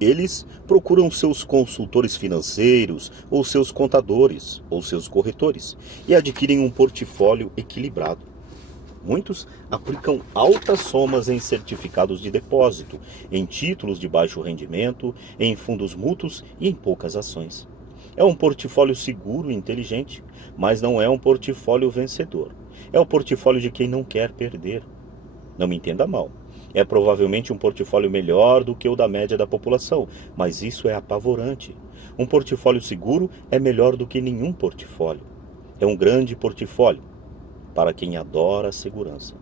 Eles procuram seus consultores financeiros, ou seus contadores, ou seus corretores, e adquirem um portfólio equilibrado. Muitos aplicam altas somas em certificados de depósito, em títulos de baixo rendimento, em fundos mútuos e em poucas ações. É um portfólio seguro e inteligente, mas não é um portfólio vencedor. É o portfólio de quem não quer perder. Não me entenda mal. É provavelmente um portfólio melhor do que o da média da população, mas isso é apavorante. Um portfólio seguro é melhor do que nenhum portfólio. É um grande portfólio para quem adora a segurança.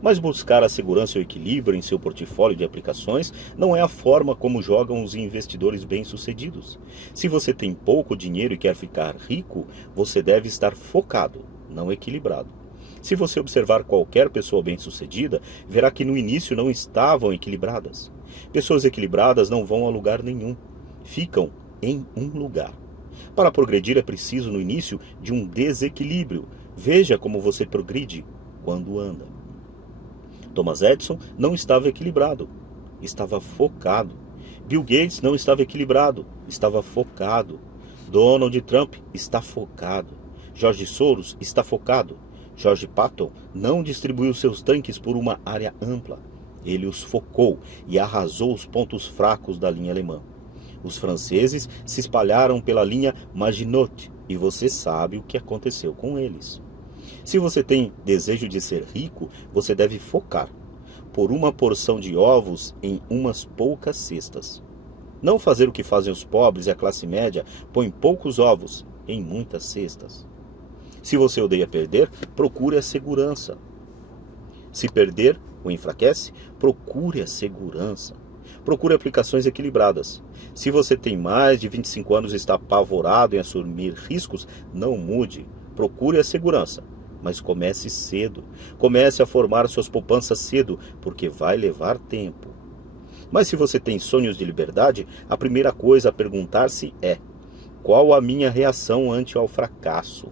Mas buscar a segurança e o equilíbrio em seu portfólio de aplicações não é a forma como jogam os investidores bem-sucedidos. Se você tem pouco dinheiro e quer ficar rico, você deve estar focado, não equilibrado. Se você observar qualquer pessoa bem-sucedida, verá que no início não estavam equilibradas. Pessoas equilibradas não vão a lugar nenhum, ficam em um lugar. Para progredir é preciso no início de um desequilíbrio. Veja como você progride quando anda. Thomas Edison não estava equilibrado, estava focado. Bill Gates não estava equilibrado, estava focado. Donald Trump está focado. George Soros está focado. George Patton não distribuiu seus tanques por uma área ampla. Ele os focou e arrasou os pontos fracos da linha alemã. Os franceses se espalharam pela linha Maginot e você sabe o que aconteceu com eles. Se você tem desejo de ser rico, você deve focar. Por uma porção de ovos em umas poucas cestas. Não fazer o que fazem os pobres e a classe média, põe poucos ovos em muitas cestas. Se você odeia perder, procure a segurança. Se perder o enfraquece, procure a segurança. Procure aplicações equilibradas. Se você tem mais de 25 anos e está apavorado em assumir riscos, não mude. Procure a segurança. Mas comece cedo. Comece a formar suas poupanças cedo, porque vai levar tempo. Mas se você tem sonhos de liberdade, a primeira coisa a perguntar-se é: qual a minha reação ante ao fracasso?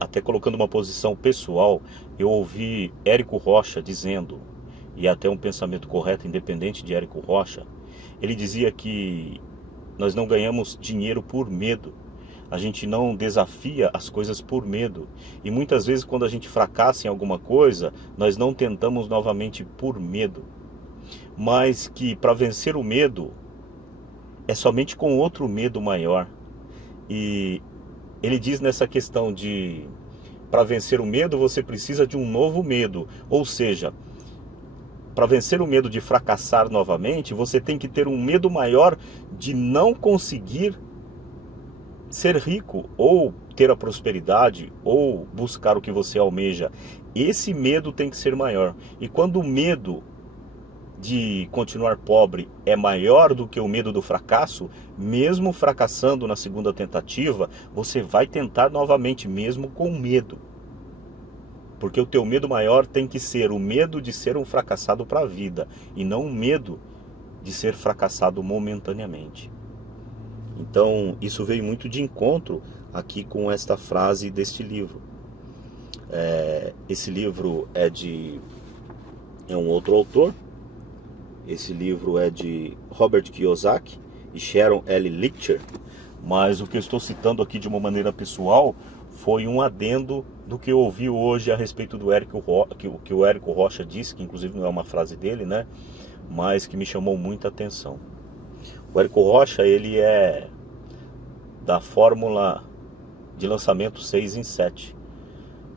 Até colocando uma posição pessoal, eu ouvi Érico Rocha dizendo, e até um pensamento correto, independente de Érico Rocha, ele dizia que nós não ganhamos dinheiro por medo, a gente não desafia as coisas por medo, e muitas vezes quando a gente fracassa em alguma coisa, nós não tentamos novamente por medo, mas que para vencer o medo é somente com outro medo maior. E ele diz nessa questão de, para vencer o medo, você precisa de um novo medo. Ou seja, para vencer o medo de fracassar novamente, você tem que ter um medo maior de não conseguir ser rico, ou ter a prosperidade, ou buscar o que você almeja. Esse medo tem que ser maior. E quando o medo de continuar pobre é maior do que o medo do fracasso, mesmo fracassando na segunda tentativa, você vai tentar novamente, mesmo com medo. Porque o teu medo maior tem que ser o medo de ser um fracassado para a vida, e não o medo de ser fracassado momentaneamente. Então, isso veio muito de encontro aqui com esta frase deste livro. Esse livro é um outro autor. Esse livro é de Robert Kiyosaki e Sharon L. Lichter, mas o que eu estou citando aqui de uma maneira pessoal foi um adendo do que eu ouvi hoje a respeito do que o Érico Rocha disse, que inclusive não é uma frase dele, né? Mas que me chamou muita atenção. O Érico Rocha, ele é da fórmula de lançamento 6 em 7.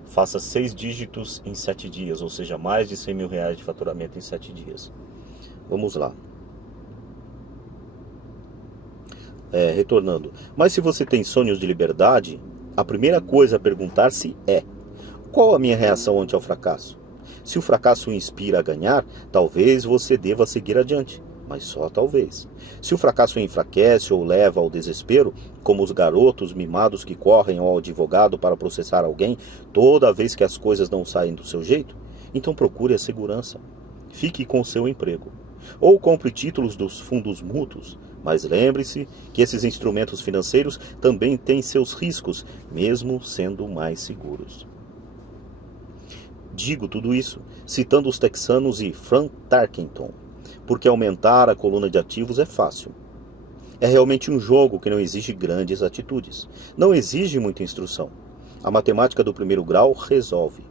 Faça 6 dígitos em 7 dias, ou seja, mais de 100 mil reais de faturamento em 7 dias. Vamos lá. Retornando. Mas se você tem sonhos de liberdade, a primeira coisa a perguntar-se é: qual a minha reação ante ao fracasso? Se o fracasso o inspira a ganhar, talvez você deva seguir adiante, mas só talvez. Se o fracasso o enfraquece ou leva ao desespero, como os garotos mimados que correm ao advogado para processar alguém toda vez que as coisas não saem do seu jeito, então procure a segurança. Fique com o seu emprego. Ou compre títulos dos fundos mútuos, mas lembre-se que esses instrumentos financeiros também têm seus riscos, mesmo sendo mais seguros. digo tudo isso citando os texanos e Frank Tarkenton, porque aumentar a coluna de ativos é fácil. É realmente um jogo que não exige grandes atitudes, não exige muita instrução. A matemática do primeiro grau resolve.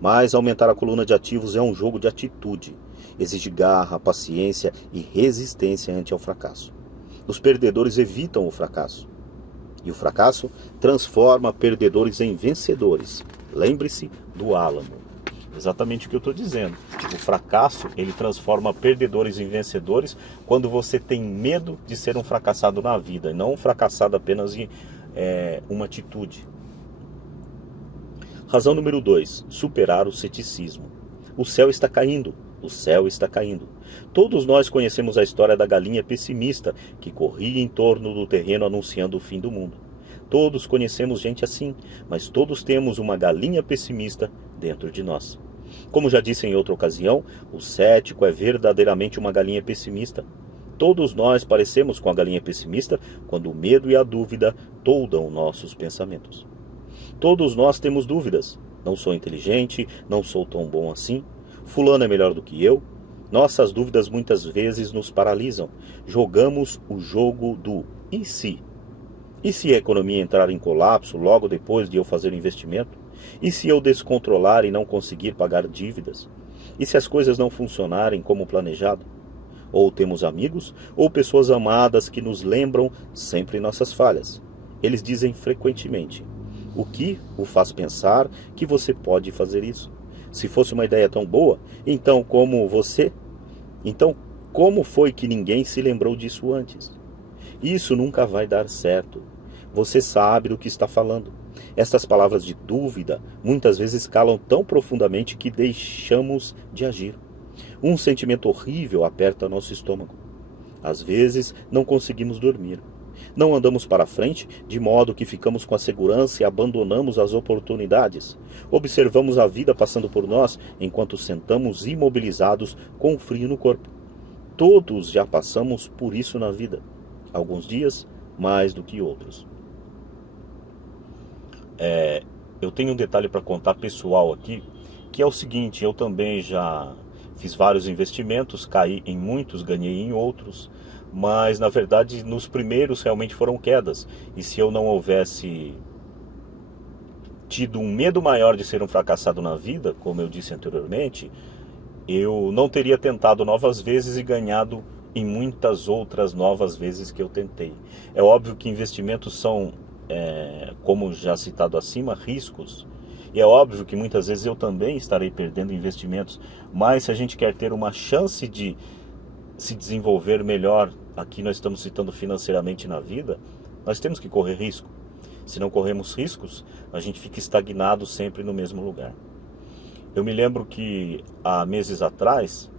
Mas aumentar a coluna de ativos é um jogo de atitude. Exige garra, paciência e resistência ante ao fracasso. Os perdedores evitam o fracasso. E o fracasso transforma perdedores em vencedores. Lembre-se do Álamo. Exatamente o que eu estou dizendo. O fracasso, ele transforma perdedores em vencedores quando você tem medo de ser um fracassado na vida, e não um fracassado apenas em uma atitude. Razão número 2. Superar o ceticismo. O céu está caindo. O céu está caindo. Todos nós conhecemos a história da galinha pessimista que corria em torno do terreno anunciando o fim do mundo. Todos conhecemos gente assim, mas todos temos uma galinha pessimista dentro de nós. Como já disse em outra ocasião, o cético é verdadeiramente uma galinha pessimista. Todos nós parecemos com a galinha pessimista quando o medo e a dúvida toldam nossos pensamentos. Todos nós temos dúvidas. Não sou inteligente, não sou tão bom assim. Fulano é melhor do que eu. Nossas dúvidas muitas vezes nos paralisam. Jogamos o jogo do e se? E se a economia entrar em colapso logo depois de eu fazer o investimento? E se eu descontrolar e não conseguir pagar dívidas? E se as coisas não funcionarem como planejado? Ou temos amigos ou pessoas amadas que nos lembram sempre nossas falhas. Eles dizem frequentemente: o que o faz pensar que você pode fazer isso? Se fosse uma ideia tão boa, então como foi que ninguém se lembrou disso antes? Isso nunca vai dar certo. Você sabe do que está falando. Estas palavras de dúvida muitas vezes calam tão profundamente que deixamos de agir. Um sentimento horrível aperta nosso estômago. Às vezes não conseguimos dormir. Não andamos para frente, de modo que ficamos com a segurança e abandonamos as oportunidades. Observamos a vida passando por nós, enquanto sentamos imobilizados com o frio no corpo. Todos já passamos por isso na vida. Alguns dias, mais do que outros. Eu tenho um detalhe para contar pessoal aqui, que é o seguinte: eu também já fiz vários investimentos, caí em muitos, ganhei em outros, mas na verdade nos primeiros realmente foram quedas, e se eu não houvesse tido um medo maior de ser um fracassado na vida, como eu disse anteriormente, eu não teria tentado novas vezes e ganhado em muitas outras novas vezes que eu tentei. É óbvio que investimentos são, como já citado acima, riscos. E é óbvio que muitas vezes eu também estarei perdendo investimentos, mas se a gente quer ter uma chance de se desenvolver melhor, aqui nós estamos citando financeiramente na vida, nós temos que correr risco. Se não corremos riscos, a gente fica estagnado sempre no mesmo lugar. Eu me lembro que há meses atrás,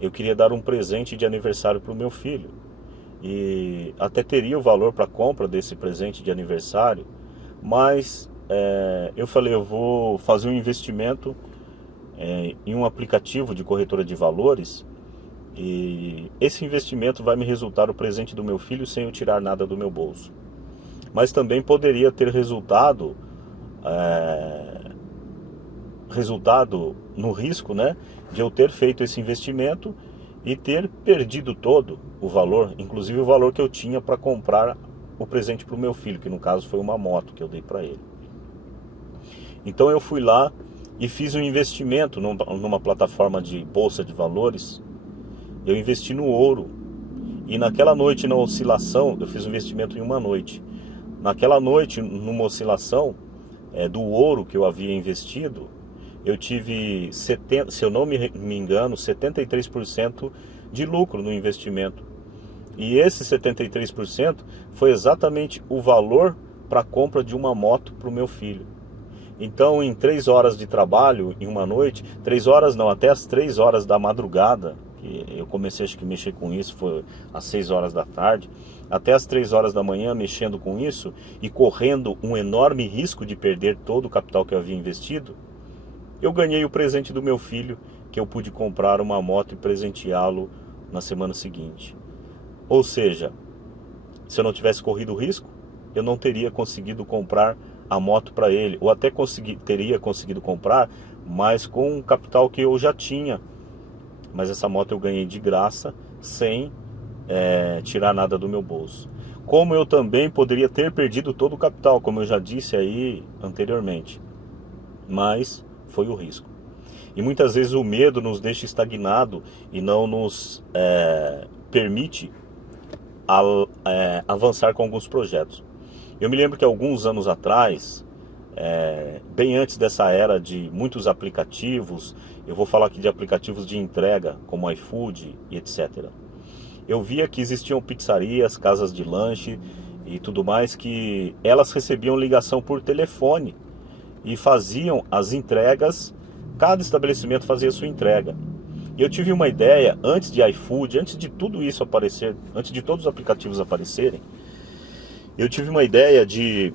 eu queria dar um presente de aniversário para o meu filho. E até teria o valor para a compra desse presente de aniversário, mas eu falei, eu vou fazer um investimento em um aplicativo de corretora de valores, e esse investimento vai me resultar o presente do meu filho sem eu tirar nada do meu bolso. Mas também poderia ter resultado no risco, né, de eu ter feito esse investimento e ter perdido todo o valor, inclusive o valor que eu tinha para comprar o presente para o meu filho, que no caso foi uma moto que eu dei para ele. Então eu fui lá e fiz um investimento numa plataforma de bolsa de valores. Eu investi no ouro, e naquela noite, na oscilação, eu fiz um investimento em uma noite. Naquela noite, numa oscilação do ouro que eu havia investido, eu tive, se eu não me engano, 73% de lucro no investimento. E esse 73% foi exatamente o valor para a compra de uma moto para o meu filho. Então, em 3 horas de trabalho, em uma noite, 3 horas não, até as 3 horas da madrugada, que eu comecei acho que mexer com isso, foi às 6 horas da tarde, até as 3 horas da manhã mexendo com isso e correndo um enorme risco de perder todo o capital que eu havia investido, eu ganhei o presente do meu filho, que eu pude comprar uma moto e presenteá-lo na semana seguinte. Ou seja, se eu não tivesse corrido o risco, eu não teria conseguido comprar a moto para ele, ou até teria conseguido comprar, mas com um capital que eu já tinha. Mas essa moto eu ganhei de graça, sem tirar nada do meu bolso. Como eu também poderia ter perdido todo o capital, como eu já disse aí anteriormente. Mas foi o risco. E muitas vezes o medo nos deixa estagnado e não nos permite avançar com alguns projetos. Eu me lembro que alguns anos atrás, bem antes dessa era de muitos aplicativos, eu vou falar aqui de aplicativos de entrega, como iFood e etc. Eu via que existiam pizzarias, casas de lanche e tudo mais, que elas recebiam ligação por telefone e faziam as entregas, cada estabelecimento fazia a sua entrega. E eu tive uma ideia, antes de iFood, antes de tudo isso aparecer, antes de todos os aplicativos aparecerem, eu tive uma ideia de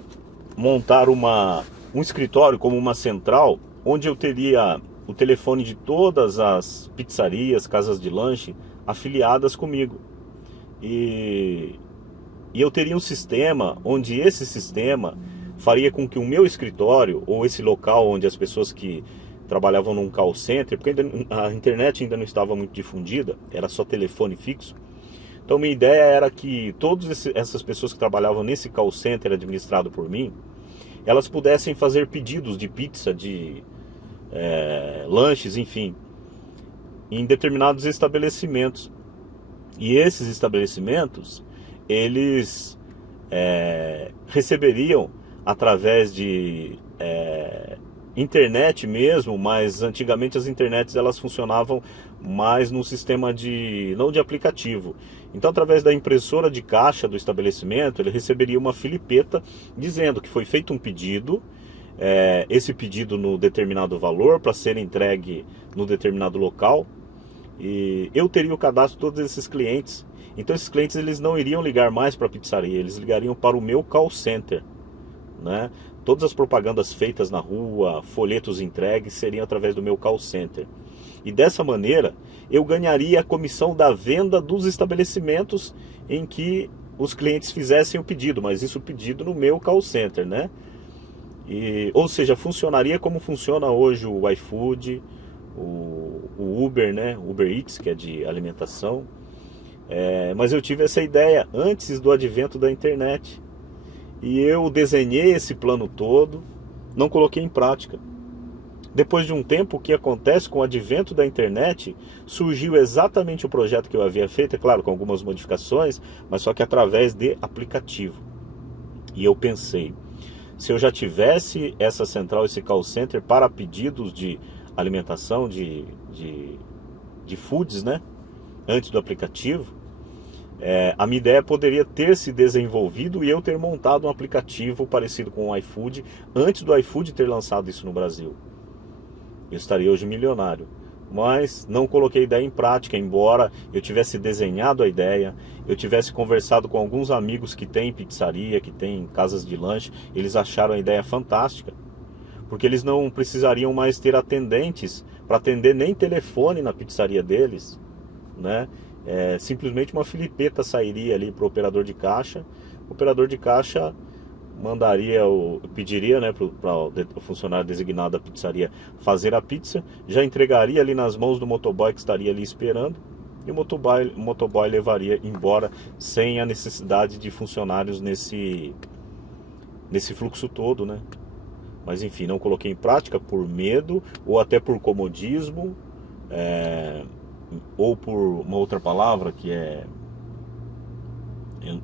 montar um escritório como uma central, onde eu teria o telefone de todas as pizzarias, casas de lanche, afiliadas comigo. E eu teria um sistema, onde esse sistema faria com que o meu escritório, ou esse local onde as pessoas que trabalhavam num call center, porque a internet ainda não estava muito difundida, era só telefone fixo. Então minha ideia era que todas essas pessoas que trabalhavam nesse call center administrado por mim, elas pudessem fazer pedidos de pizza, de lanches, enfim, em determinados estabelecimentos. E esses estabelecimentos, eles receberiam através de internet mesmo, mas antigamente as internets elas funcionavam mais no sistema não de aplicativo. Então, através da impressora de caixa do estabelecimento, ele receberia uma filipeta dizendo que foi feito um pedido, esse pedido no determinado valor para ser entregue no determinado local, e eu teria o cadastro de todos esses clientes. Então esses clientes eles não iriam ligar mais para a pizzaria, eles ligariam para o meu call center, né? Todas as propagandas feitas na rua, folhetos entregues, seriam através do meu call center. E dessa maneira, eu ganharia a comissão da venda dos estabelecimentos em que os clientes fizessem o pedido, mas isso pedido no meu call center, né? Ou seja, funcionaria como funciona hoje o iFood, o Uber, né? Uber Eats, que é de alimentação. Mas eu tive essa ideia antes do advento da internet. E eu desenhei esse plano todo, não coloquei em prática. Depois de um tempo, o que acontece com o advento da internet, surgiu exatamente o projeto que eu havia feito, é claro, com algumas modificações, mas só que através de aplicativo. E eu pensei, se eu já tivesse essa central, esse call center para pedidos de alimentação, de foods, né, antes do aplicativo, a minha ideia poderia ter se desenvolvido e eu ter montado um aplicativo parecido com o iFood antes do iFood ter lançado isso no Brasil. Eu estaria hoje milionário, mas não coloquei a ideia em prática, embora eu tivesse desenhado a ideia, eu tivesse conversado com alguns amigos que têm pizzaria, que têm casas de lanche, eles acharam a ideia fantástica, porque eles não precisariam mais ter atendentes para atender nem telefone na pizzaria deles, né? Simplesmente uma filipeta sairia ali para o operador de caixa. O operador de caixa pediria, né, para o funcionário designado da pizzaria fazer a pizza, já entregaria ali nas mãos do motoboy que estaria ali esperando, e o motoboy levaria embora sem a necessidade de funcionários nesse fluxo todo, né? Mas enfim, não coloquei em prática por medo ou até por comodismo, ou por uma outra palavra que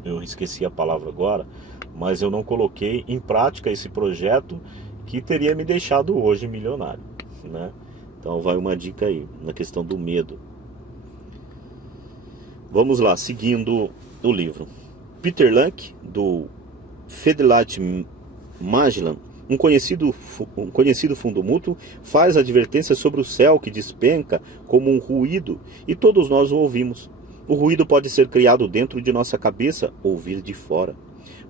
eu esqueci a palavra agora, mas eu não coloquei em prática esse projeto que teria me deixado hoje milionário, né? Então vai uma dica aí na questão do medo. Vamos lá, seguindo o livro. Peter Luck, do Fedelight Magellan, um conhecido fundo mútuo, faz advertência sobre o céu que despenca como um ruído e todos nós o ouvimos. O ruído pode ser criado dentro de nossa cabeça ou vir de fora.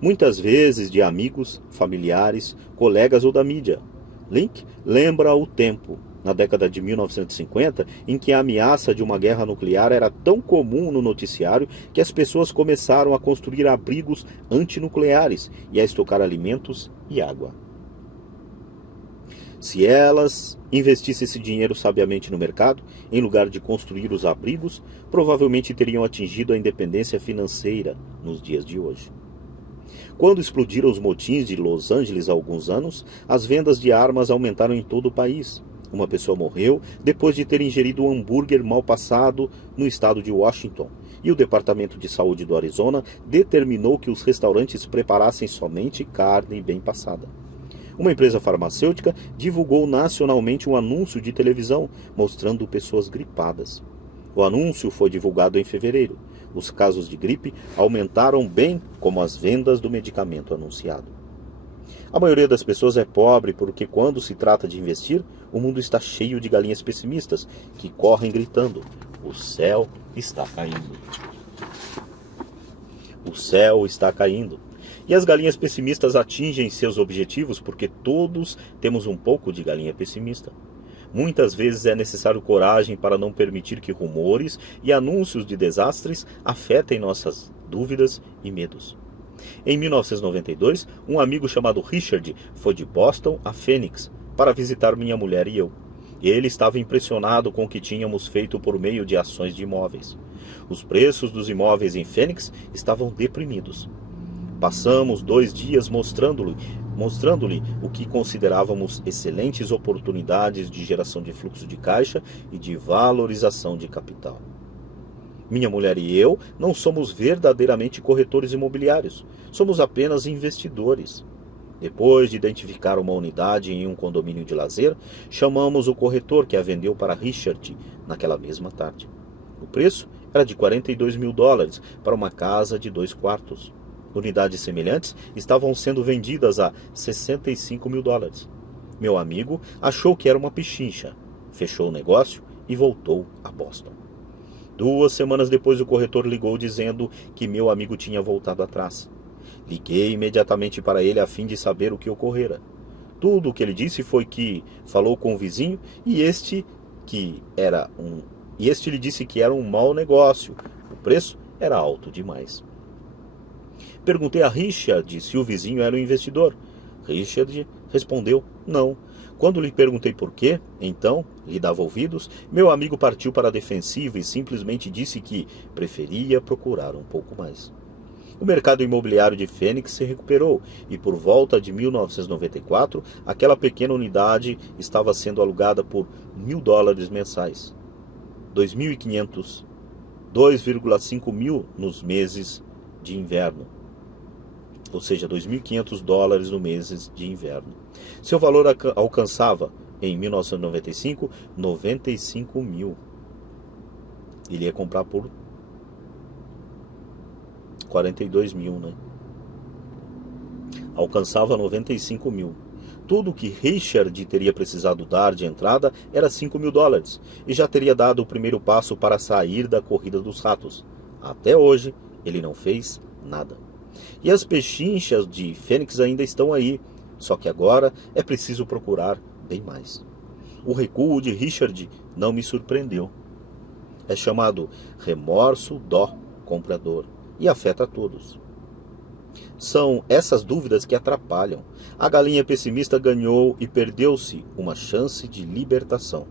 Muitas vezes de amigos, familiares, colegas ou da mídia. Link lembra o tempo, na década de 1950, em que a ameaça de uma guerra nuclear era tão comum no noticiário que as pessoas começaram a construir abrigos antinucleares e a estocar alimentos e água. Se elas investissem esse dinheiro sabiamente no mercado, em lugar de construir os abrigos, provavelmente teriam atingido a independência financeira nos dias de hoje. Quando explodiram os motins de Los Angeles há alguns anos, as vendas de armas aumentaram em todo o país. Uma pessoa morreu depois de ter ingerido um hambúrguer mal passado no estado de Washington, e o Departamento de Saúde do Arizona determinou que os restaurantes preparassem somente carne bem passada. Uma empresa farmacêutica divulgou nacionalmente um anúncio de televisão mostrando pessoas gripadas. O anúncio foi divulgado em fevereiro. Os casos de gripe aumentaram bem como as vendas do medicamento anunciado. A maioria das pessoas é pobre porque quando se trata de investir, o mundo está cheio de galinhas pessimistas que correm gritando: o céu está caindo. O céu está caindo. E as galinhas pessimistas atingem seus objetivos porque todos temos um pouco de galinha pessimista. Muitas vezes é necessário coragem para não permitir que rumores e anúncios de desastres afetem nossas dúvidas e medos. Em 1992, um amigo chamado Richard foi de Boston a Phoenix para visitar minha mulher e eu. Ele estava impressionado com o que tínhamos feito por meio de ações de imóveis. Os preços dos imóveis em Phoenix estavam deprimidos. Passamos 2 dias mostrando-lhe o que considerávamos excelentes oportunidades de geração de fluxo de caixa e de valorização de capital. Minha mulher e eu não somos verdadeiramente corretores imobiliários, somos apenas investidores. Depois de identificar uma unidade em um condomínio de lazer, chamamos o corretor que a vendeu para Richard naquela mesma tarde. O preço era de $42 mil para uma casa de 2 quartos. Unidades semelhantes estavam sendo vendidas a $65 mil. Meu amigo achou que era uma pechincha, fechou o negócio e voltou a Boston. 2 semanas depois o corretor ligou dizendo que meu amigo tinha voltado atrás. Liguei imediatamente para ele a fim de saber o que ocorrera. Tudo o que ele disse foi que falou com o vizinho e este lhe disse que era um mau negócio. O preço era alto demais. Perguntei a Richard se o vizinho era um investidor. Richard respondeu não. Quando lhe perguntei por quê, então, lhe dava ouvidos, meu amigo partiu para a defensiva e simplesmente disse que preferia procurar um pouco mais. O mercado imobiliário de Phoenix se recuperou e por volta de 1994, aquela pequena unidade estava sendo alugada por $1.000 mensais. 2.500, 2,5 mil nos meses de inverno. Ou seja, $2.500 no meses de inverno. Seu valor alcançava, em 1995, 95 mil. Ele ia comprar por 42 mil, né? Alcançava 95 mil. Tudo o que Richard teria precisado dar de entrada era $5 mil, e já teria dado o primeiro passo para sair da corrida dos ratos. Até hoje, ele não fez nada. E as pechinchas de Phoenix ainda estão aí, só que agora é preciso procurar bem mais. O recuo de Richard não me surpreendeu. É chamado remorso dó comprador e afeta a todos. São essas dúvidas que atrapalham. A galinha pessimista ganhou e perdeu-se uma chance de libertação.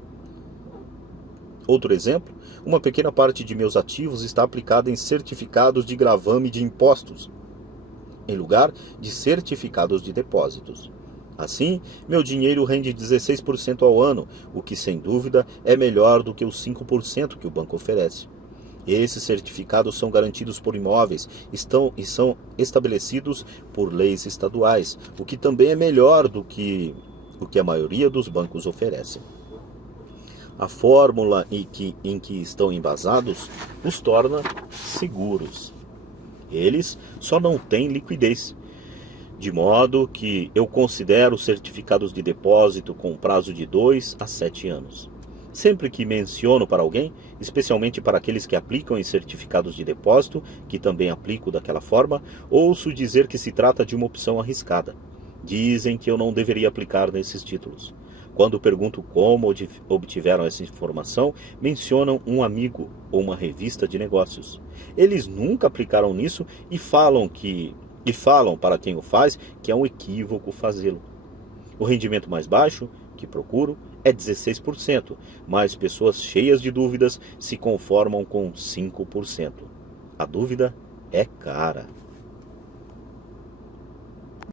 Outro exemplo, uma pequena parte de meus ativos está aplicada em certificados de gravame de impostos, em lugar de certificados de depósitos. Assim, meu dinheiro rende 16% ao ano, o que sem dúvida é melhor do que os 5% que o banco oferece. Esses certificados são garantidos por imóveis e são estabelecidos por leis estaduais, o que também é melhor do que o que a maioria dos bancos oferecem. A fórmula em que estão embasados os torna seguros. Eles só não têm liquidez, de modo que eu considero certificados de depósito com prazo de 2 a 7 anos. Sempre que menciono para alguém, especialmente para aqueles que aplicam em certificados de depósito, que também aplico daquela forma, ouço dizer que se trata de uma opção arriscada. Dizem que eu não deveria aplicar nesses títulos. Quando pergunto como obtiveram essa informação, mencionam um amigo ou uma revista de negócios. Eles nunca aplicaram nisso e falam para quem o faz que é um equívoco fazê-lo. O rendimento mais baixo que que procuro é 16%, mas pessoas cheias de dúvidas se conformam com 5%. A dúvida é cara.